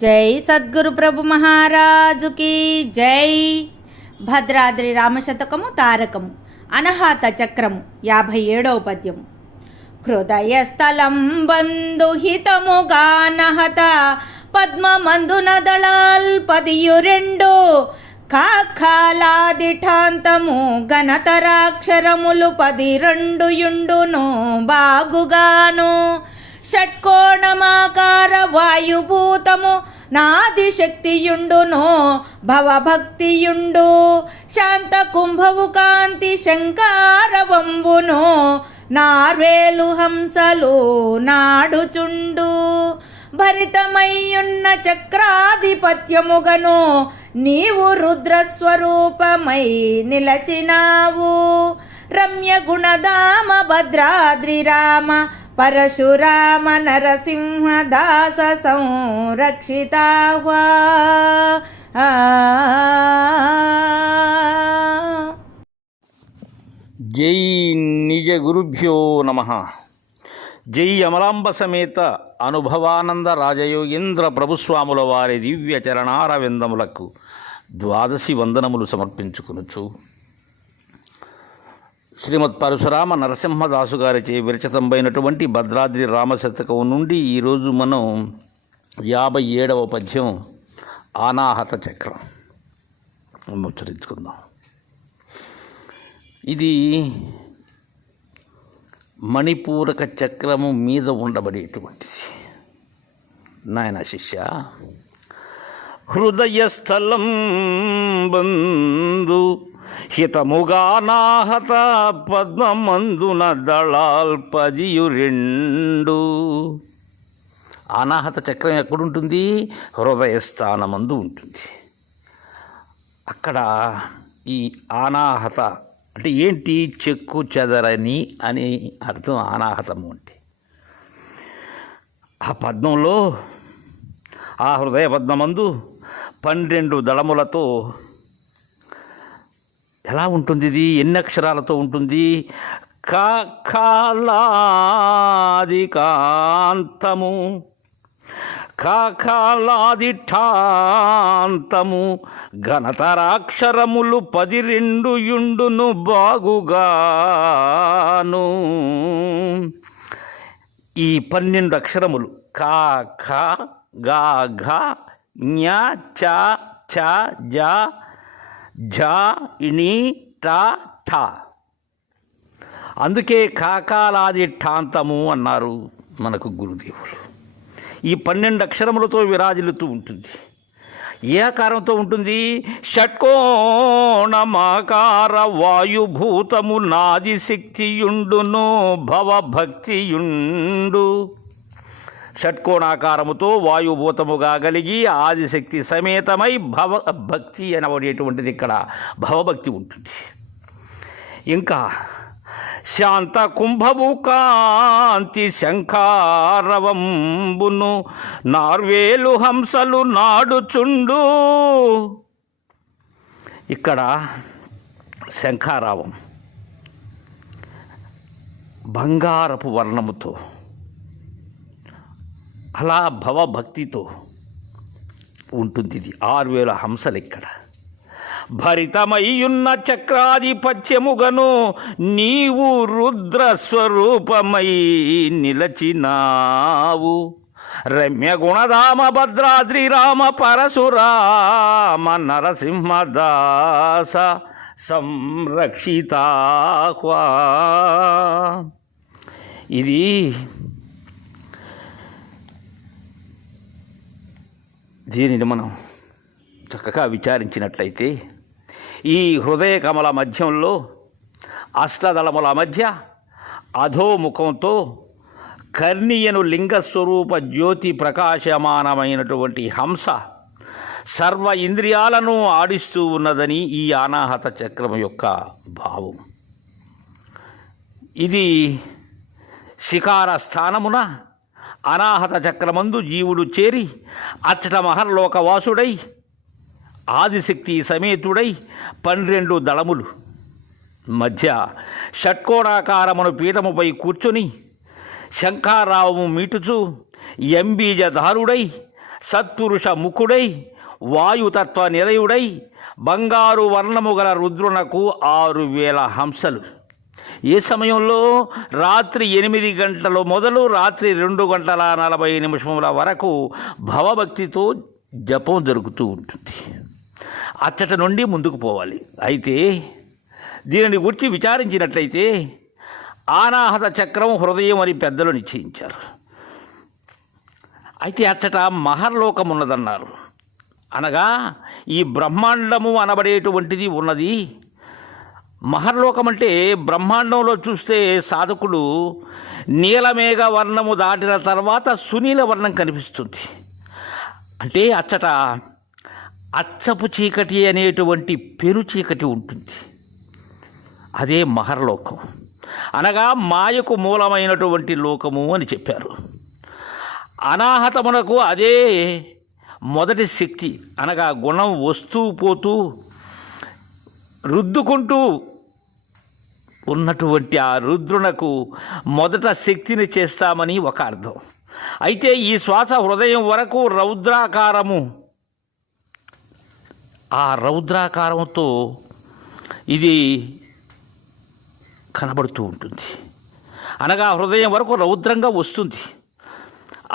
జై సద్గురు ప్రభు మహారాజుకి జై. భద్రాద్రి రామశతకము తారకము అనహాత చక్రము 57వ పద్యము. హృదయస్థలం బంధుహితముగానహత పద్మమందున దళాల్పదియురెండు కాఖాలాదిఠాంతము ఘనతరాక్షరములు 12 యుండును బాగుగాను. షట్కోణమాకార వాయుభూతము నాది శక్తియుండును భవభక్తియుండు. శాంత కుంభవు కాంతి శంకారవంబును నార్వేలు హంసలు నాడుచుండు. భరితమయ్యున్న చక్రాధిపత్యముగను నీవు రుద్రస్వరూపమై నిలచినావు. రమ్య గుణధామ భద్రాద్రి రామ పరశురామ నరసింహదాస సంరక్షితావా. జై నిజ గురుభ్యో నమః. జై అమలాంబ సమేత అనుభవానంద రాజయోగేంద్ర ప్రభుస్వాముల వారి దివ్య చరణారవిందములకు ద్వాదశి వందనములు సమర్పించుకొనుచు శ్రీమద్ పరశురామ నరసింహదాసు గారిచే విరచితంబైనటువంటి భద్రాద్రి రామశతకం నుండి ఈరోజు మనం 57వ పద్యం ఆనాహత చక్రం ముచ్చరించుకుందాం. ఇది మణిపూరక చక్రము మీద ఉండబడేటువంటిది. నాయన శిష్య, హృదయస్థలం బంధు హితముగానాహత పద్మమందున దళాల్పదియురెండు. అనాహత చక్రం ఎక్కడుంటుంది? హృదయస్థానమందు ఉంటుంది. అక్కడ ఈ అనాహత అంటే ఏంటి? చెక్కు చెదరని అని అర్థం అనాహతము అంటే. ఆ పద్మంలో ఆ హృదయ పద్మమందు 12 దళములతో ఎలా ఉంటుంది? ఇది ఎన్ని అక్షరాలతో ఉంటుంది? కాఖాలాదికాంతము కాఖాలాదిఠాంతము ఘనతరాక్షరములు 12 యుండును బాగుగాను. ఈ 12 అక్షరములు కా ఖ గా ఘ ఞ చ ఛ జ ఝ ఇని టా ఠా. అందుకే కాకాలాది ఠాంతము అన్నారు మనకు గురుదేవులు. ఈ 12 అక్షరములతో విరాజిల్లుతూ ఉంటుంది. ఏ ఆకారంతో ఉంటుంది? షట్కోణమాకార వాయుభూతము నాది శక్తియుండును భవభక్తియుండు. షట్కోణాకారముతో వాయుభూతముగా కలిగి ఆదిశక్తి సమేతమై భక్తి అనబడేటువంటిది ఇక్కడ భవభక్తి ఉంటుంది. ఇంకా శాంత కుంభము కాంతి శంఖారవంబును నార్వేలు హంసలు నాడుచుండు. ఇక్కడ శంఖారావం బంగారపు వర్ణముతో అలా భవభక్తితో ఉంటుంది. ఇది 6000 హంసలు ఇక్కడ. భరితమయ్యున్న చక్రాధిపత్యముగను నీవు రుద్రస్వరూపమై నిలచినావు. రమ్య గుణధామ భద్రాద్రి రామ పరశురామ నరసింహదాస సంరక్షితాహ్వా. ఇది దీనిని మనం చక్కగా విచారించినట్లయితే ఈ హృదయ కమల మధ్యంలో అష్టదళముల మధ్య అధోముఖంతో కర్ణీయను లింగస్వరూప జ్యోతి ప్రకాశమానమైనటువంటి హంస సర్వ ఇంద్రియాలను ఆడిస్తూ ఉన్నదని ఈ అనాహత చక్రం యొక్క భావం. ఇది శిఖార స్థానమున అనాహత చక్రమందు జీవుడు చేరి అచ్చట మహర్లోకవాసుడై ఆదిశక్తి సమేతుడై 12 దళములు మధ్య షట్కోణాకారమును పీఠముపై కూర్చొని శంఖారావము మీటుచు ఎంబీజధారుడై సత్పురుష ముఖుడై వాయుతత్వ నిలయుడై బంగారు వర్ణము గల రుద్రునకు 6000 హంసలు. ఏ సమయంలో? రాత్రి 8 గంటలు మొదలు రాత్రి 2:40 వరకు భవభక్తితో జపం జరుగుతూ ఉంటుంది. అచ్చట నుండి ముందుకు పోవాలి. అయితే దీనిని గురించి విచారించినట్లయితే ఆనాహత చక్రం హృదయం అని పెద్దలు నిశ్చయించారు. అయితే అచ్చట మహర్లోకం ఉన్నదన్నారు. అనగా ఈ బ్రహ్మాండము అనబడేటువంటిది ఉన్నది. మహర్లోకం అంటే బ్రహ్మాండంలో చూస్తే సాధకుడు నీలమేఘ వర్ణము దాటిన తర్వాత సునీల వర్ణం కనిపిస్తుంది. అంటే అచ్చట అచ్చపు చీకటి అనేటువంటి పెను చీకటి ఉంటుంది. అదే మహర్లోకం అనగా మాయకు మూలమైనటువంటి లోకము అని చెప్పారు. అనాహతమునకు అదే మొదటి శక్తి. అనగా గుణం వస్తూ పోతూ రుద్దుకుంటూ ఉన్నటువంటి ఆ రుద్రునకు మొదట శక్తిని చేస్తామని ఒక అర్థం. అయితే ఈ శ్వాస హృదయం వరకు రౌద్రాకారము, ఆ రౌద్రాకారంతో ఇది కనబడుతూ ఉంటుంది. అనగా హృదయం వరకు రౌద్రంగా వస్తుంది.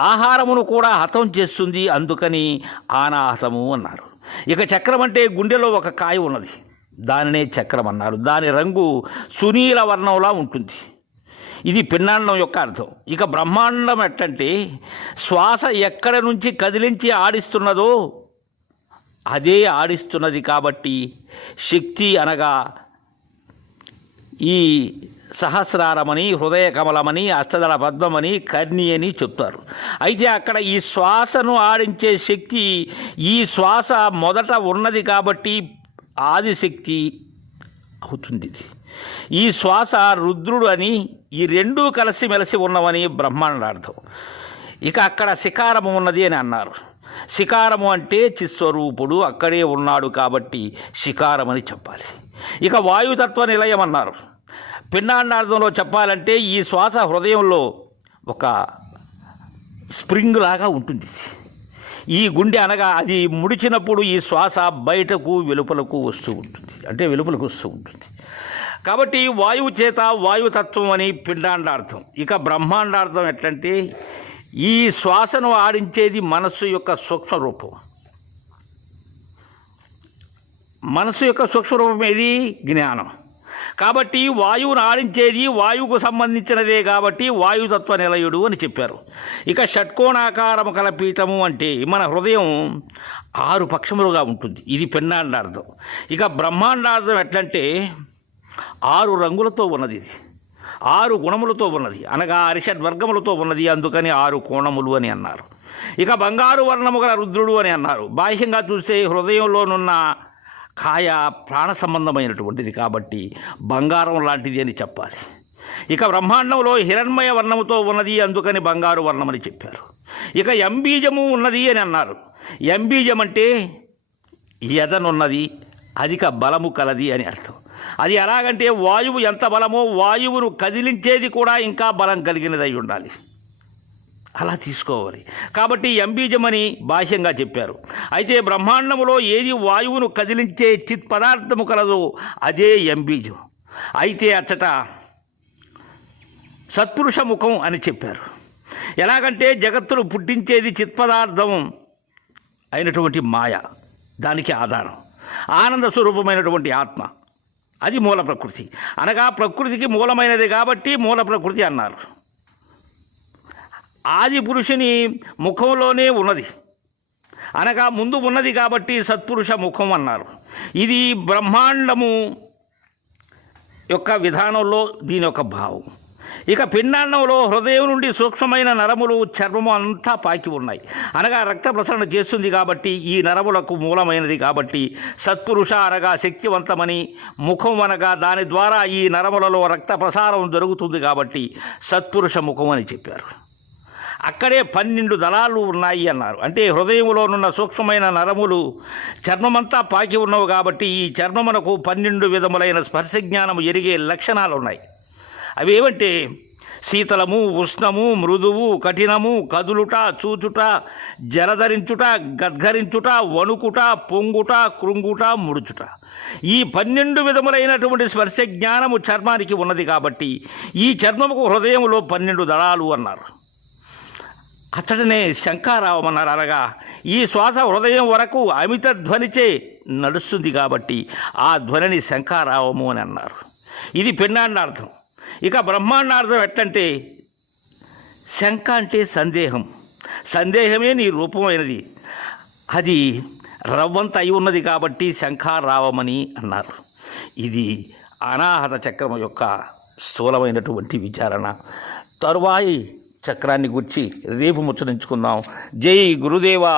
ఆహారమును కూడా హతం చేస్తుంది. అందుకని ఆనాహతము అన్నారు. ఇక చక్రం అంటే గుండెలో ఒక కాయ ఉన్నది, దానినే చక్రం అన్నారు. దాని రంగు సునీల వర్ణంలా ఉంటుంది. ఇది పిండాండం యొక్క అర్థం. ఇక బ్రహ్మాండం ఎట్టంటే శ్వాస ఎక్కడ నుంచి కదిలించి ఆడిస్తున్నదో అదే ఆడిస్తున్నది. కాబట్టి శక్తి అనగా ఈ సహస్రారమని, హృదయ కమలమని, అష్టదళ పద్మమని, కర్ణి అని చెప్తారు. అయితే అక్కడ ఈ శ్వాసను ఆడించే శక్తి ఈ శ్వాస మొదట ఉన్నది కాబట్టి ఆదిశక్తి అవుతుంది. ఈ శ్వాస రుద్రుడు అని, ఈ రెండూ కలిసిమెలిసి ఉన్నవని బ్రహ్మాండార్థం. ఇక అక్కడ శిఖారము ఉన్నది అని అన్నారు. శిఖారము అంటే చిస్వరూపుడు అక్కడే ఉన్నాడు కాబట్టి శిఖారమని చెప్పాలి. ఇక వాయుతత్వ నిలయం అన్నారు. పిండాండార్థంలో చెప్పాలంటే ఈ శ్వాస హృదయంలో ఒక స్ప్రింగ్ లాగా ఉంటుంది. ఈ గుండె అనగా అది ముడిచినప్పుడు ఈ శ్వాస బయటకు వెలుపలకు వస్తూ ఉంటుంది, అంటే వెలుపలకు వస్తూ ఉంటుంది. కాబట్టి వాయువు చేత వాయుతత్వం అని పిండాండార్థం. ఇక బ్రహ్మాండార్థం ఎట్లంటే ఈ శ్వాసను ఆడించేది మనస్సు యొక్క సూక్ష్మరూపం. మనస్సు యొక్క సూక్ష్మరూపం ఏది? జ్ఞానం. కాబట్టి వాయువును ఆడించేది వాయువుకు సంబంధించినదే కాబట్టి వాయుతత్వ నిలయుడు అని చెప్పారు. ఇక షట్కోణాకారము కల పీఠము అంటే మన హృదయం 6 పక్షములుగా ఉంటుంది. ఇది పిండాండార్థం. ఇక బ్రహ్మాండార్థం ఎట్లంటే 6 రంగులతో ఉన్నది, ఇది 6 గుణములతో ఉన్నది, అనగా అరిషడ్వర్గములతో ఉన్నది. అందుకని 6 కోణములు అని అన్నారు. ఇక బంగారు వర్ణము గల రుద్రుడు అని అన్నారు. బాహ్యంగా చూస్తే హృదయంలోనున్న కాయ ప్రాణ సంబంధమైనటువంటిది కాబట్టి బంగారం లాంటిది అని చెప్పాలి. ఇక బ్రహ్మాండంలో హిరణ్మయ వర్ణముతో ఉన్నది, అందుకని బంగారు వర్ణమని చెప్పారు. ఇక ఎంబీజము ఉన్నది అని అన్నారు. ఎంబీజం అంటే ఎదనున్నది, అధిక బలము కలది అని అర్థం. అది ఎలాగంటే వాయువు ఎంత బలమో వాయువును కదిలించేది కూడా ఇంకా బలం కలిగినది అయి ఉండాలి, అలా తీసుకోవాలి. కాబట్టి ఎంబీజమని బాహ్యంగా చెప్పారు. అయితే బ్రహ్మాండములో ఏది వాయువును కదిలించే చిత్ పదార్థము కలదో అదే ఎంబీజం. అయితే అచ్చట సత్పురుష ముఖం అని చెప్పారు. ఎలాగంటే జగత్తును పుట్టించేది చిత్పదార్థం అయినటువంటి మాయ, దానికి ఆధారం ఆనంద స్వరూపమైనటువంటి ఆత్మ, అది మూల ప్రకృతి. అనగా ప్రకృతికి మూలమైనది కాబట్టి మూల ప్రకృతి అన్నారు. ఆది పురుషుని ముఖంలోనే ఉన్నది, అనగా ముందు ఉన్నది కాబట్టి సత్పురుష ముఖం అన్నారు. ఇది బ్రహ్మాండము యొక్క విధానంలో దీని యొక్క భావం. ఇక పిండాండంలో హృదయం నుండి సూక్ష్మమైన నరములు, చర్మము అంతా పాకి ఉన్నాయి, అనగా రక్త ప్రసరణ చేస్తుంది కాబట్టి ఈ నరములకు మూలమైనది కాబట్టి సత్పురుష అనగా శక్తివంతమని, ముఖం అనగా దాని ద్వారా ఈ నరములలో రక్త ప్రసారం జరుగుతుంది కాబట్టి సత్పురుష ముఖం అని చెప్పారు. అక్కడే 12 దళాలు ఉన్నాయి అన్నారు. అంటే హృదయంలోనున్న సూక్ష్మమైన నరములు చర్మమంతా పాకి ఉన్నవి కాబట్టి ఈ చర్మమునకు 12 విధములైన స్పర్శ జ్ఞానము ఎరిగే లక్షణాలు ఉన్నాయి. అవి ఏమంటే శీతలము, ఉష్ణము, మృదువు, కఠినము, కదులుట, చూచుట, జలధరించుట, గద్గరించుట, వణుకుట, పొంగుట, కృంగుట, ముడుచుట. ఈ 12 విధములైనటువంటి స్పర్శ జ్ఞానము చర్మానికి ఉన్నది కాబట్టి ఈ చర్మముకు హృదయంలో 12 దళాలు అన్నారు. అతడనే శంఖారావం అన్నారు. అనగా ఈ శ్వాస హృదయం వరకు అమిత ధ్వనిచే నడుస్తుంది కాబట్టి ఆ ధ్వనిని శంఖారావము అని అన్నారు. ఇది పిండాండార్థం. ఇక బ్రహ్మాండార్థం ఎట్లంటే శంఖ అంటే సందేహం, సందేహమే నీ రూపమైనది, అది రవ్వంత అయి ఉన్నది కాబట్టి శంఖారావమని అన్నారు. ఇది అనాహత చక్రం యొక్క స్థూలమైనటువంటి విచారణ. తరువాయి చక్రాన్ని గురించి రేపు ముచ్చరించుకుందాం. జై గురుదేవా.